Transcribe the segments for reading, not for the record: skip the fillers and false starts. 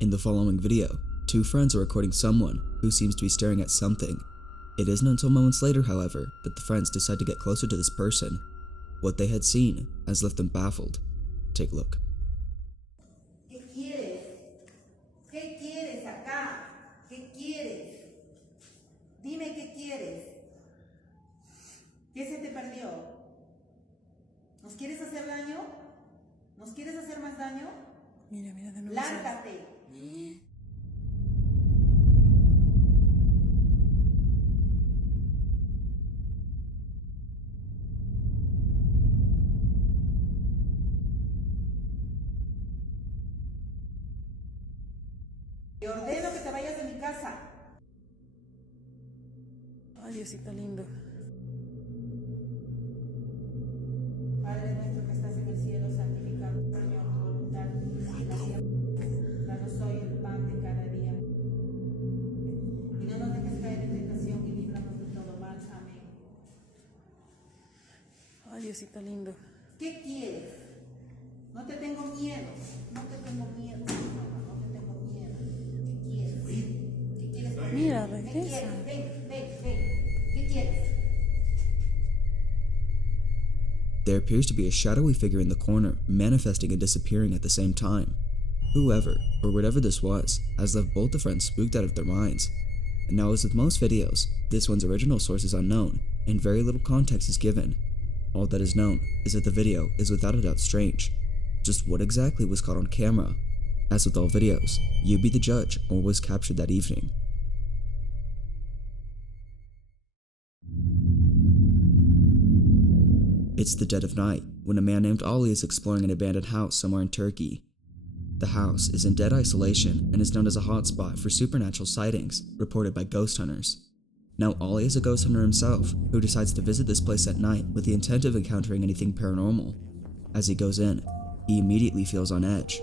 In the following video, two friends are recording someone who seems to be staring at something. It isn't until moments later, however, that the friends decide to get closer to this person. What they had seen has left them baffled. Take a look. ¿Qué quieres? ¿Qué quieres acá? ¿Qué quieres? Dime qué quieres. ¿Qué se te perdió? ¿Nos quieres hacer daño? ¿Nos quieres hacer más daño? Mira, de nuevo. Lárgate. Te ordeno que te vayas de mi casa. Ay, Diosito lindo. Padre nuestro que estás en el cielo, santificado Señor tu voluntad. En la tierra, danos hoy el pan de cada día. Y no nos dejes caer en tentación y líbranos de todo mal. Amén. Ay, Diosito lindo. ¿Qué quieres? No te tengo miedo. No te tengo miedo. No te tengo miedo. ¿Qué quieres? ¿Qué quieres? Mira, ¿Qué regresa. quieres? Ven. ¿Qué quieres? There appears to be a shadowy figure in the corner, manifesting and disappearing at the same time. Whoever, or whatever this was, has left both the friends spooked out of their minds. And now, as with most videos, this one's original source is unknown, and very little context is given. All that is known is that the video is without a doubt strange. Just what exactly was caught on camera? As with all videos, you be the judge on what was captured that evening. It's the dead of night, when a man named Ollie is exploring an abandoned house somewhere in Turkey. The house is in dead isolation and is known as a hotspot for supernatural sightings reported by ghost hunters. Now Ollie is a ghost hunter himself, who decides to visit this place at night with the intent of encountering anything paranormal. As he goes in, he immediately feels on edge.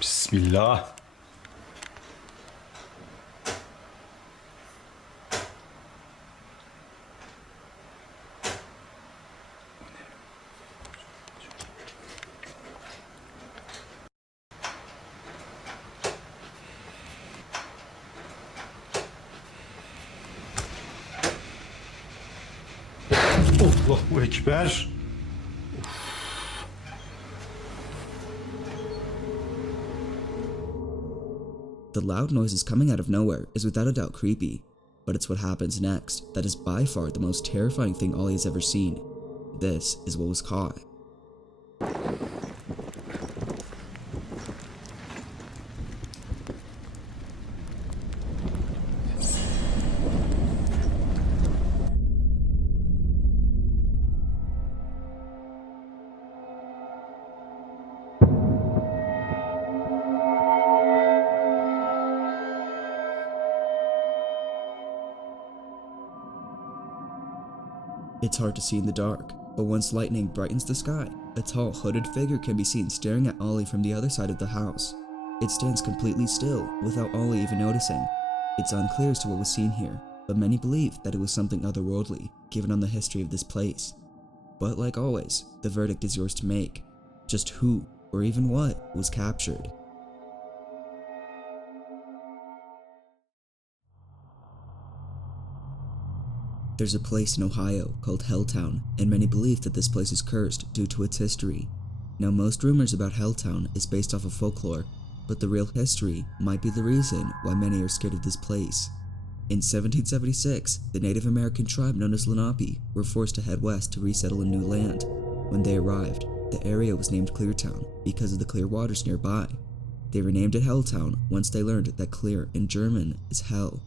Bismillah. Allahu Ekber. The loud noises coming out of nowhere is without a doubt creepy, but it's what happens next that is by far the most terrifying thing Ollie has ever seen. This is what was caught. It's hard to see in the dark, but once lightning brightens the sky, a tall, hooded figure can be seen staring at Ollie from the other side of the house. It stands completely still, without Ollie even noticing. It's unclear as to what was seen here, but many believe that it was something otherworldly, given on the history of this place. But like always, the verdict is yours to make. Just who, or even what, was captured? There's a place in Ohio called Helltown, and many believe that this place is cursed due to its history. Now, most rumors about Helltown is based off of folklore, but the real history might be the reason why many are scared of this place. In 1776, the Native American tribe known as Lenape were forced to head west to resettle in new land. When they arrived, the area was named Cleartown because of the clear waters nearby. They renamed it Helltown once they learned that clear in German is hell.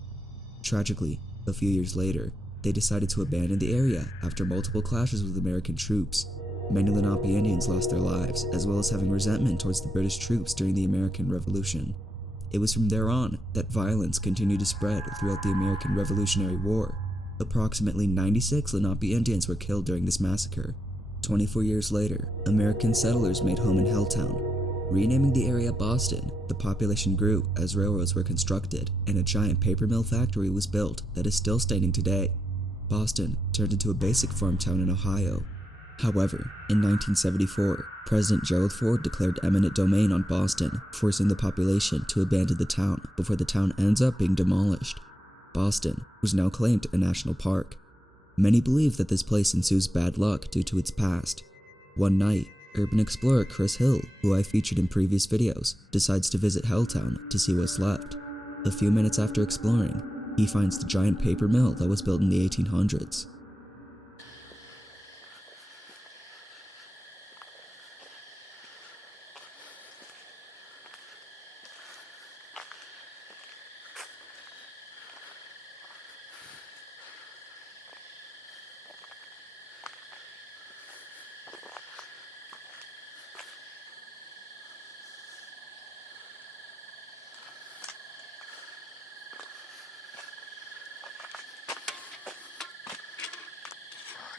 Tragically, a few years later, they decided to abandon the area after multiple clashes with American troops. Many Lenape Indians lost their lives, as well as having resentment towards the British troops during the American Revolution. It was from there on that violence continued to spread throughout the American Revolutionary War. Approximately 96 Lenape Indians were killed during this massacre. 24 years later, American settlers made home in Helltown. Renaming the area Boston, the population grew as railroads were constructed and a giant paper mill factory was built that is still standing today. Boston turned into a basic farm town in Ohio. However, in 1974, President Gerald Ford declared eminent domain on Boston, forcing the population to abandon the town before the town ends up being demolished. Boston was now claimed a national park. Many believe that this place ensues bad luck due to its past. One night, urban explorer Chris Hill, who I featured in previous videos, decides to visit Helltown to see what's left. A few minutes after exploring, he finds the giant paper mill that was built in the 1800s.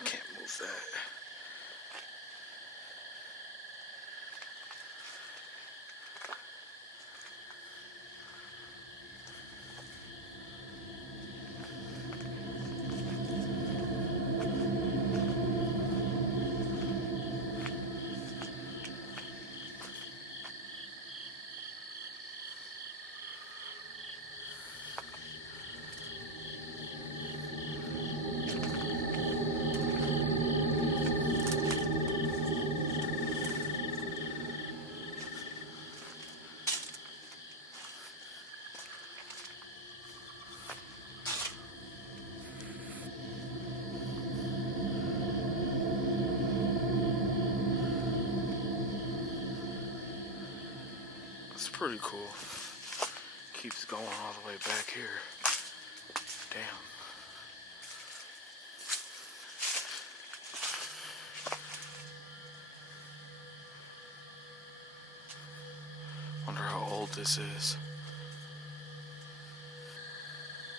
I can't move that. It's pretty cool. Keeps going all the way back here. Damn. Wonder how old this is.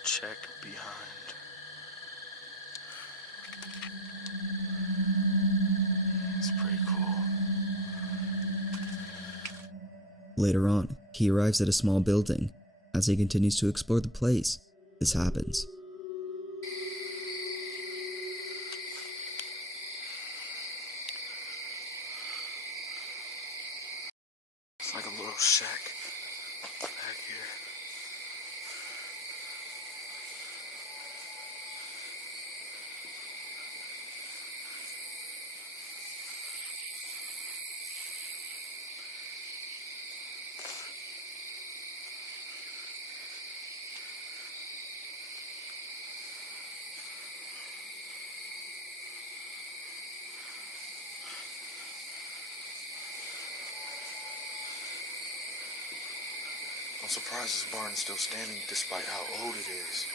Check behind. It's pretty cool. Later on, he arrives at a small building. As he continues to explore the place, this happens. It's like a little shack back here. I'm surprised this barn is still standing despite how old it is.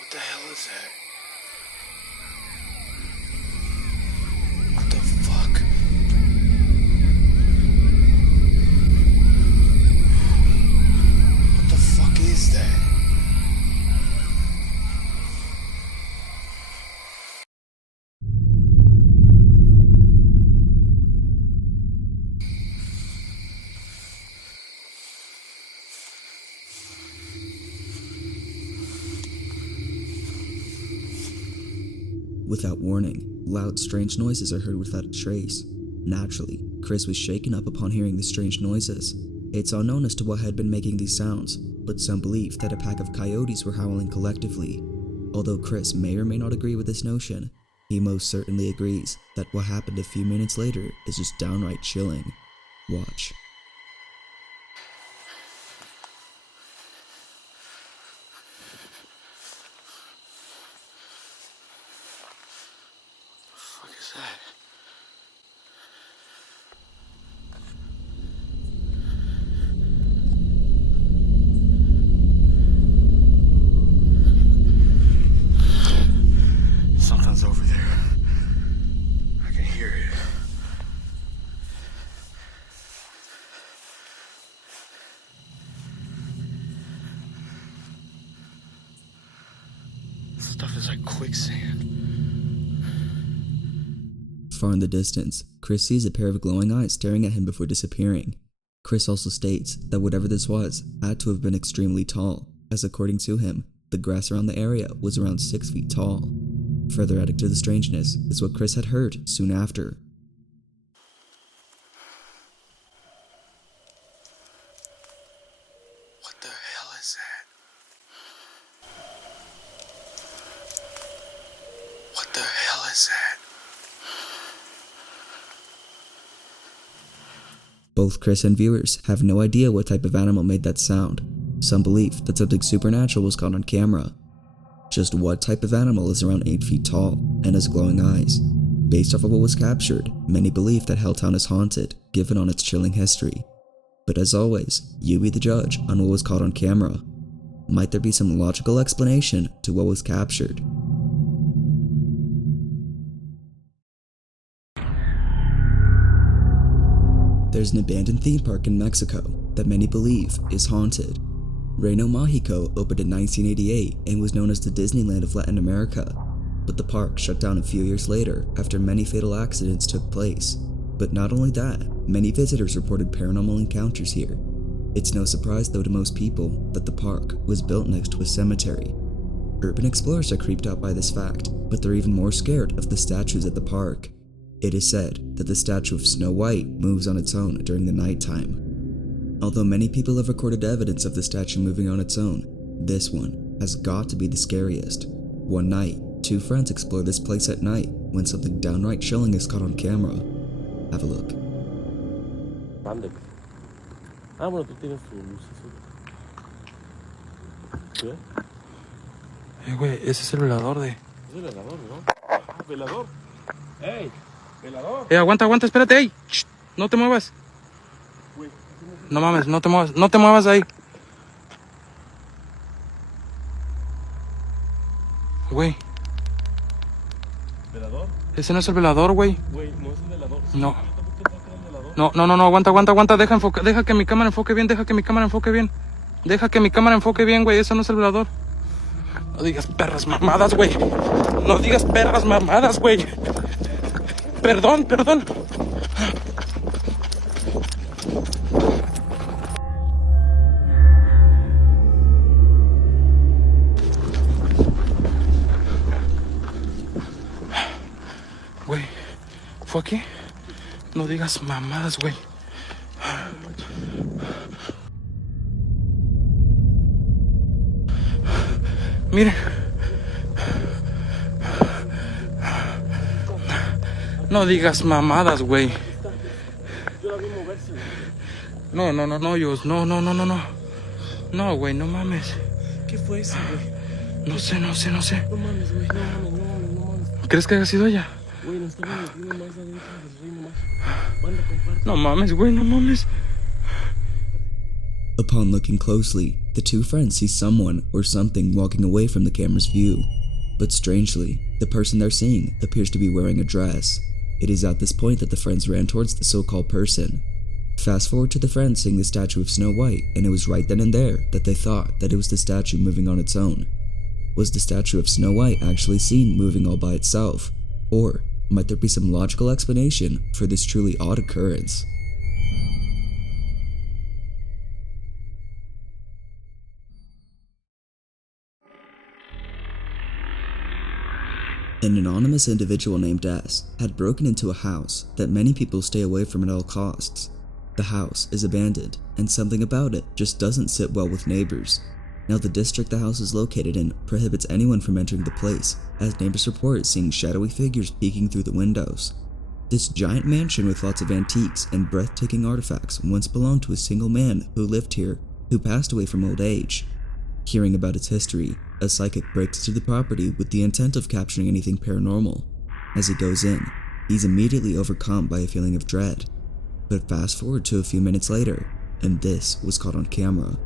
What the hell is that? What the fuck? What the fuck is that? Without warning, loud, strange noises are heard without a trace. Naturally, Chris was shaken up upon hearing the strange noises. It's unknown as to what had been making these sounds, but some believe that a pack of coyotes were howling collectively. Although Chris may or may not agree with this notion, he most certainly agrees that what happened a few minutes later is just downright chilling. Watch. What is that? Something's over there. I can hear it. Stuff is like quicksand. Far in the distance, Chris sees a pair of glowing eyes staring at him before disappearing. Chris also states that whatever this was had to have been extremely tall, as according to him, the grass around the area was around 6 feet tall. Further adding to the strangeness is what Chris had heard soon after. What the hell is that? What the hell is that? Both Chris and viewers have no idea what type of animal made that sound. Some believe that something supernatural was caught on camera. Just what type of animal is around 8 feet tall and has glowing eyes? Based off of what was captured, many believe that Helltown is haunted, given on its chilling history. But as always, you be the judge on what was caught on camera. Might there be some logical explanation to what was captured? There's an abandoned theme park in Mexico that many believe is haunted. Reino Mágico opened in 1988 and was known as the Disneyland of Latin America, but the park shut down a few years later after many fatal accidents took place. But not only that, many visitors reported paranormal encounters here. It's no surprise though to most people that the park was built next to a cemetery. Urban explorers are creeped out by this fact, but they're even more scared of the statues at the park. It is said that the statue of Snow White moves on its own during the nighttime. Although many people have recorded evidence of the statue moving on its own, this one has got to be the scariest. One night, two friends explore this place at night when something downright chilling is caught on camera. Have a look. Mándeme. Ah, bueno, tú tienes tu luz. ¿Sí? Güey, ese es el velador de... Es el velador, ¿no? Ah, velador. ¡Ey! ¡Velador! aguanta, espérate, ey. Shh, no te muevas. No mames, no te muevas ahí. Güey, ¿Velador? ese no es el velador, güey. Güey, no es el velador. Sí, No. yo también pensaba que era el velador. No, aguanta. Deja que mi cámara enfoque bien, Deja que mi cámara enfoque bien, güey. Eso no es el velador. No digas perras mamadas, güey. No digas perras mamadas, güey. Perdón. Güey, ¿fue aquí? No digas mamadas, güey. Miren. No digas mamadas, güey. Yo la vi moverse, güey. No, Dios. No. No, güey, no mames. ¿Qué fue eso, güey? No sé. No mames, güey. No mames. ¿Crees que haya sido ella? Güey, nos estamos metiendo más adentro del reino más. Banda, comparte. No mames, güey, no mames. Upon looking closely, the two friends see someone or something walking away from the camera's view. But strangely, the person they're seeing appears to be wearing a dress. It is at this point that the friends ran towards the so-called person. Fast forward to the friends seeing the statue of Snow White, and it was right then and there that they thought that it was the statue moving on its own. Was the statue of Snow White actually seen moving all by itself? Or might there be some logical explanation for this truly odd occurrence? An anonymous individual named S had broken into a house that many people stay away from at all costs. The house is abandoned, and something about it just doesn't sit well with neighbors. Now, the district the house is located in prohibits anyone from entering the place, as neighbors report seeing shadowy figures peeking through the windows. This giant mansion with lots of antiques and breathtaking artifacts once belonged to a single man who lived here, who passed away from old age. Hearing about its history, a psychic breaks into the property with the intent of capturing anything paranormal. As he goes in, he's immediately overcome by a feeling of dread. But fast forward to a few minutes later, and this was caught on camera.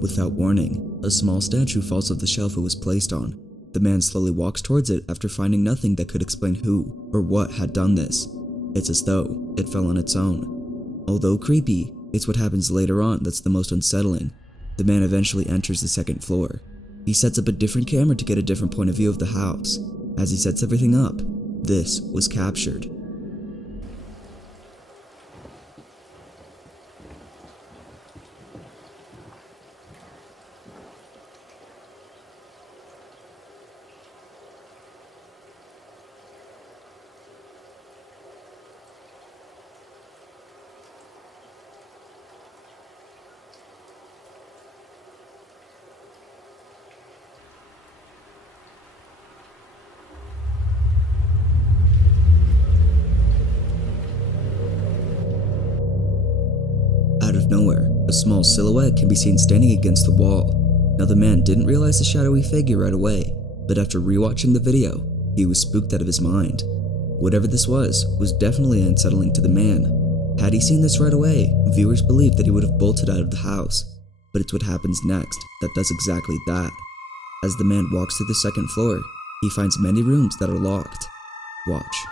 Without warning, a small statue falls off the shelf it was placed on. The man slowly walks towards it after finding nothing that could explain who or what had done this. It's as though it fell on its own. Although creepy, it's what happens later on that's the most unsettling. The man eventually enters the second floor. He sets up a different camera to get a different point of view of the house. As he sets everything up, this was captured. Out of nowhere, a small silhouette can be seen standing against the wall. Now the man didn't realize the shadowy figure right away, but after rewatching the video, he was spooked out of his mind. Whatever this was definitely unsettling to the man. Had he seen this right away, viewers believe that he would have bolted out of the house. But it's what happens next that does exactly that. As the man walks through the second floor, he finds many rooms that are locked. Watch.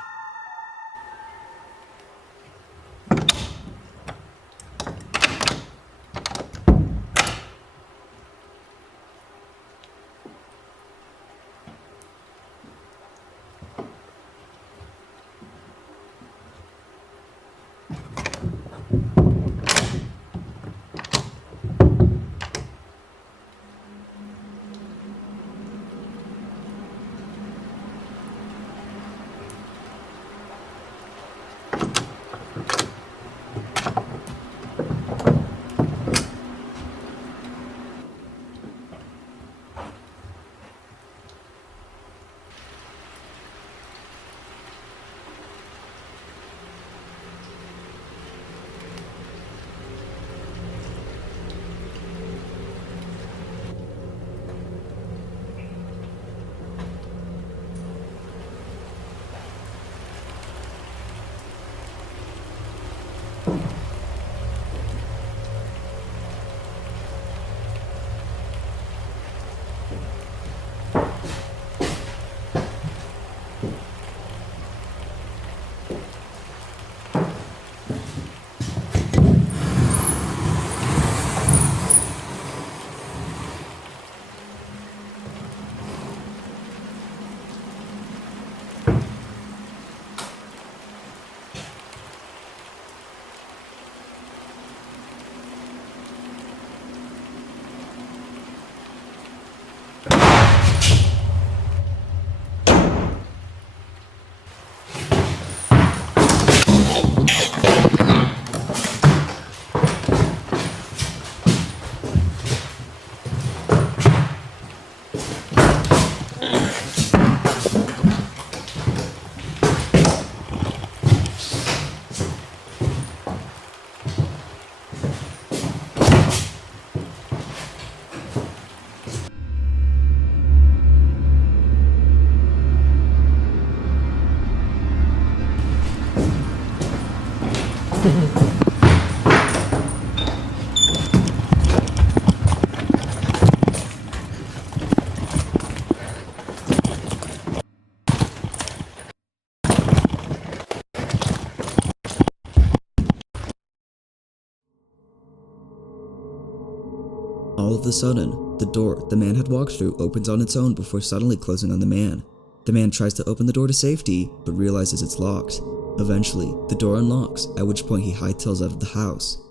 All of a sudden, the door the man had walked through opens on its own before suddenly closing on the man. The man tries to open the door to safety, but realizes it's locked. Eventually, the door unlocks, at which point he hightails out of the house.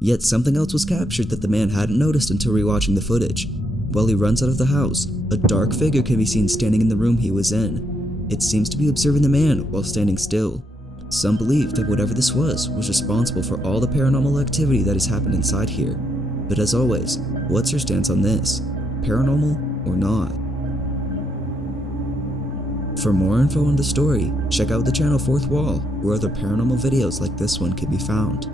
Yet something else was captured that the man hadn't noticed until rewatching the footage. While he runs out of the house, a dark figure can be seen standing in the room he was in. It seems to be observing the man while standing still. Some believe that whatever this was responsible for all the paranormal activity that has happened inside here. But as always, what's your stance on this? Paranormal or not? For more info on the story, check out the channel Fourth Wall, where other paranormal videos like this one can be found.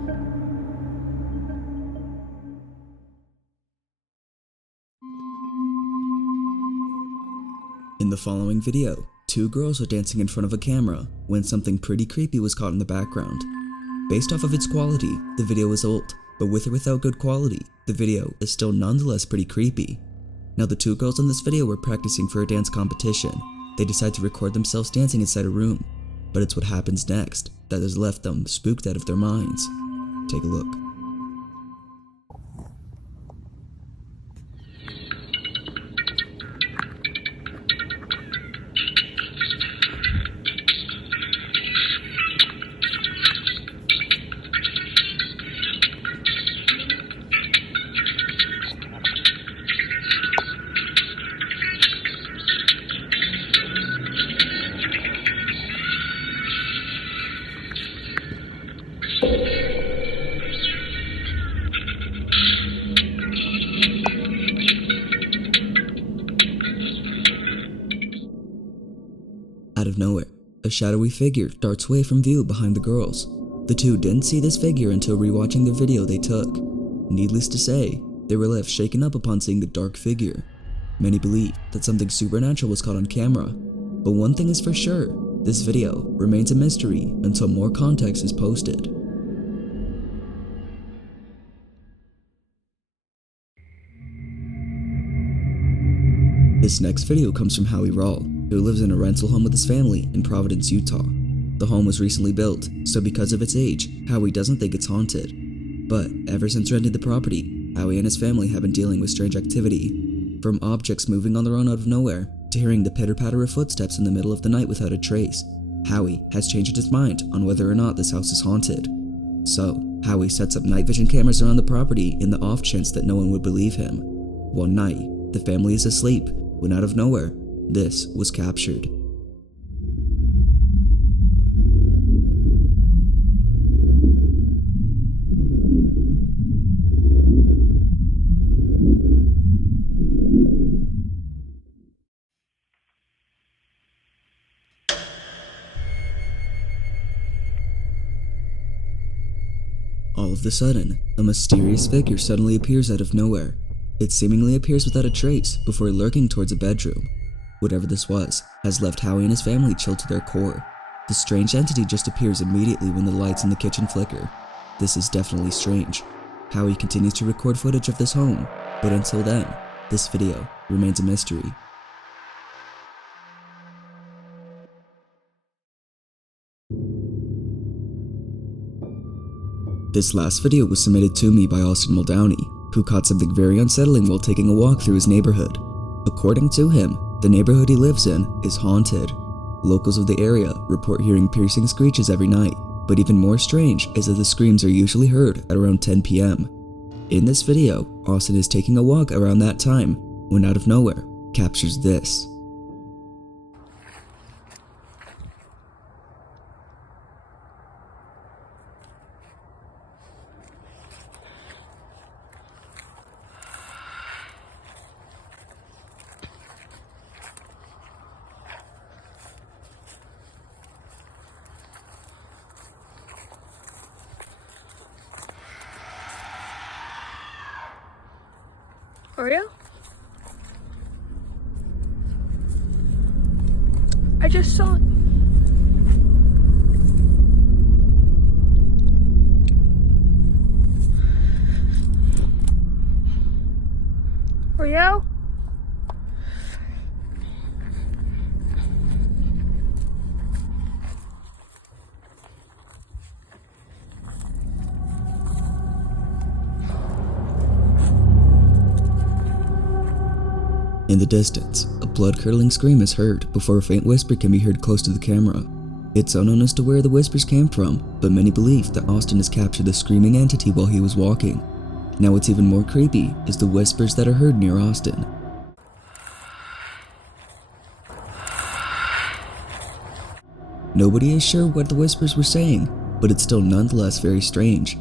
In the following video, two girls are dancing in front of a camera when something pretty creepy was caught in the background. Based off of its quality, the video is old, but with or without good quality, the video is still nonetheless pretty creepy. Now the two girls in this video were practicing for a dance competition. They decide to record themselves dancing inside a room, but it's what happens next that has left them spooked out of their minds. Take a look. Out of nowhere, a shadowy figure darts away from view behind the girls. The two didn't see this figure until rewatching the video they took. Needless to say, they were left shaken up upon seeing the dark figure. Many believe that something supernatural was caught on camera, but one thing is for sure, this video remains a mystery until more context is posted. This next video comes from Howie Rawl, who lives in a rental home with his family in Providence, Utah. The home was recently built, so because of its age, Howie doesn't think it's haunted. But ever since renting the property, Howie and his family have been dealing with strange activity. From objects moving on their own out of nowhere, to hearing the pitter-patter of footsteps in the middle of the night without a trace. Howie has changed his mind on whether or not this house is haunted. So, Howie sets up night vision cameras around the property in the off chance that no one would believe him. One night, the family is asleep, when out of nowhere, this was captured. All of a sudden, a mysterious figure suddenly appears out of nowhere. It seemingly appears without a trace before lurking towards a bedroom. Whatever this was has left Howie and his family chilled to their core. The strange entity just appears immediately when the lights in the kitchen flicker. This is definitely strange. Howie continues to record footage of this home, but until then, this video remains a mystery. This last video was submitted to me by Austin Muldowney, who caught something very unsettling while taking a walk through his neighborhood. According to him, the neighborhood he lives in is haunted. Locals of the area report hearing piercing screeches every night, but even more strange is that the screams are usually heard at around 10 p.m. In this video, Austin is taking a walk around that time when out of nowhere captures this. Oreo? I just saw it. Oreo? In the distance, a blood-curdling scream is heard before a faint whisper can be heard close to the camera. It's unknown as to where the whispers came from, but many believe that Austin has captured the screaming entity while he was walking. Now what's even more creepy is the whispers that are heard near Austin. Nobody is sure what the whispers were saying, but it's still nonetheless very strange.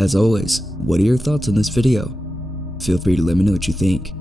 As always, what are your thoughts on this video? Feel free to let me know what you think.